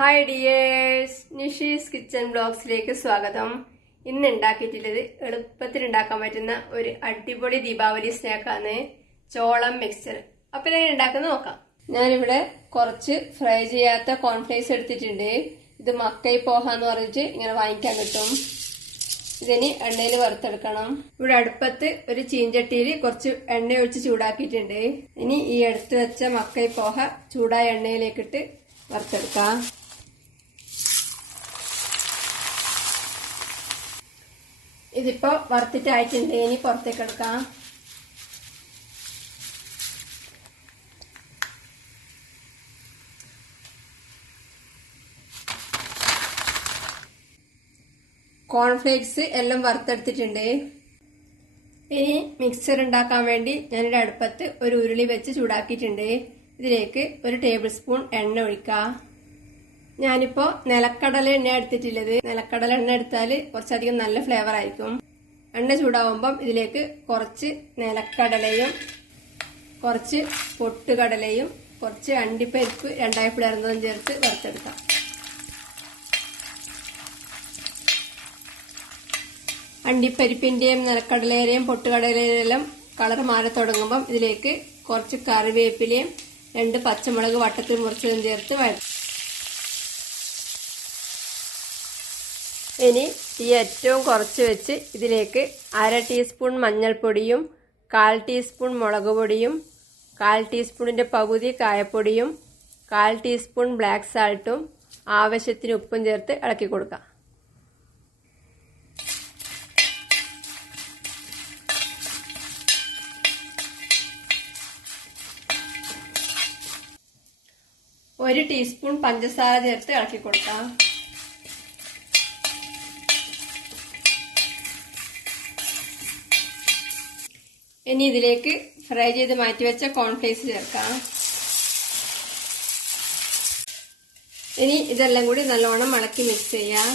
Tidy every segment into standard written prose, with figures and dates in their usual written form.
Hi dears, Nishi's Kitchen Vlogs ലേക്ക് സ്വാഗതം. ഇന്ന് ഉണ്ടാക്കിയിട്ടുള്ളത് എളുപ്പത്തിൽ ഉണ്ടാക്കാൻ പറ്റുന്ന ഒരു അടിപൊളി ദീപാവലി സ്നാക്കാണ് ചോളം മിക്സ്ചർ. അപ്പോൾ ഇതെങ്ങനെ ഉണ്ടാക്കുന്നത് നോക്കാം. ഞാനിവിടെ കുറച്ച് ഫ്രൈ ചെയ്യാത്ത കോൺഫ്ലേക്സ് എടുത്തിട്ടുണ്ട്. ഇത് മക്കൈ പോഹ എന്ന് പറഞ്ഞിട്ട് ഇങ്ങനെ വാങ്ങിക്കാൻ കിട്ടും. ഇതിനി എണ്ണയിൽ വറുത്തെടുക്കണം. ഇവിടെ അടുപ്പത്ത് ഒരു ചീഞ്ചട്ടിയിൽ കുറച്ച് എണ്ണ ഒഴിച്ച് ചൂടാക്കിയിട്ടുണ്ട്. ഇനി ഈ എടുത്തു വെച്ച മക്കൈ പോഹ ചൂടായ എണ്ണയിലേക്കിട്ട് വറുത്തെടുക്കാം. ഇതിപ്പോ വറുത്തിട്ടായിട്ടുണ്ട്. ഇനി പുറത്തേക്ക് എടുക്കാം. കോൺഫ്ലേക്സ് എല്ലാം വറുത്തെടുത്തിട്ടുണ്ട്. ഇനി മിക്സർ ഉണ്ടാക്കാൻ വേണ്ടി ഞാനിവിടെ അടുപ്പത്ത് ഒരു ഉരുളി വെച്ച് ചൂടാക്കിയിട്ടുണ്ട്. ഇതിലേക്ക് ഒരു ടേബിൾ സ്പൂൺ എണ്ണ ഒഴിക്കാം. ഞാനിപ്പോ നിലക്കടല എണ്ണ എടുത്തിട്ടുള്ളത്. നിലക്കടല എണ്ണ എടുത്താൽ കുറച്ചധികം നല്ല ഫ്ലേവർ ആയിരിക്കും. എണ്ണ ചൂടാവുമ്പം ഇതിലേക്ക് കുറച്ച് നിലക്കടലയും കുറച്ച് പൊട്ടുകടലയും കുറച്ച് അണ്ടിപ്പരിപ്പ് രണ്ടായി പിളർന്നതും ചേർത്ത് വറുത്തെടുക്കാം. അണ്ടിപ്പരിപ്പിന്റെയും നിലക്കടലയുടെയും പൊട്ടുകടലയിലെല്ലാം കളർ മാറി തുടങ്ങുമ്പം ഇതിലേക്ക് കുറച്ച് കറിവേപ്പിലയും 2 പച്ചമുളക് വട്ടത്തിൽ മുറിച്ചതും ചേർത്ത് വഴറ്റും. ഇനി തീ ഏറ്റവും കുറച്ച് വെച്ച് ഇതിലേക്ക് 1/2 ടീസ്പൂൺ മഞ്ഞൾപ്പൊടിയും 1/4 ടീസ്പൂൺ മുളക് പൊടിയും 1/4 ടീസ്പൂണിന്റെ പകുതി കായപ്പൊടിയും 1/4 ടീസ്പൂൺ ബ്ലാക്ക് സാൾട്ടും ആവശ്യത്തിന് ഉപ്പും ചേർത്ത് ഇളക്കി കൊടുക്കാം. ഒരു ടീസ്പൂൺ പഞ്ചസാര ചേർത്ത് ഇളക്കി കൊടുക്കാം. ഇനി ഇതിലേക്ക് ഫ്രൈ ചെയ്ത് മാറ്റിവെച്ച കോൺഫ്ലേക്സ് ചേർക്കാം. ഇനി ഇതെല്ലാം കൂടി നല്ലോണം ഇളക്കി മിക്സ് ചെയ്യാം.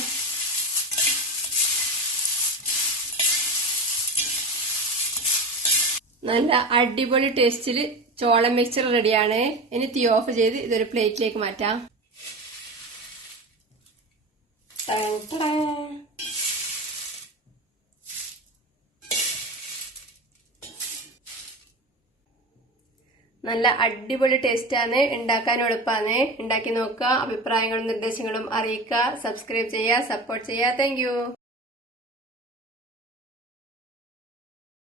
നല്ല അടിപൊളി ടേസ്റ്റിൽ ചോളം മിക്സ്ചർ റെഡിയാണ്. ഇനി തീ ഓഫ് ചെയ്ത് ഇതൊരു പ്ലേറ്റിലേക്ക് മാറ്റാം. നല്ല അടിപൊളി ടേസ്റ്റാണ്. ഉണ്ടാക്കാൻ എളുപ്പമാണ്. ഉണ്ടാക്കി നോക്കുക. അഭിപ്രായങ്ങളും നിർദ്ദേശങ്ങളും അറിയിക്കുക. സബ്സ്ക്രൈബ് ചെയ്യുക, സപ്പോർട്ട് ചെയ്യുക. Thank you.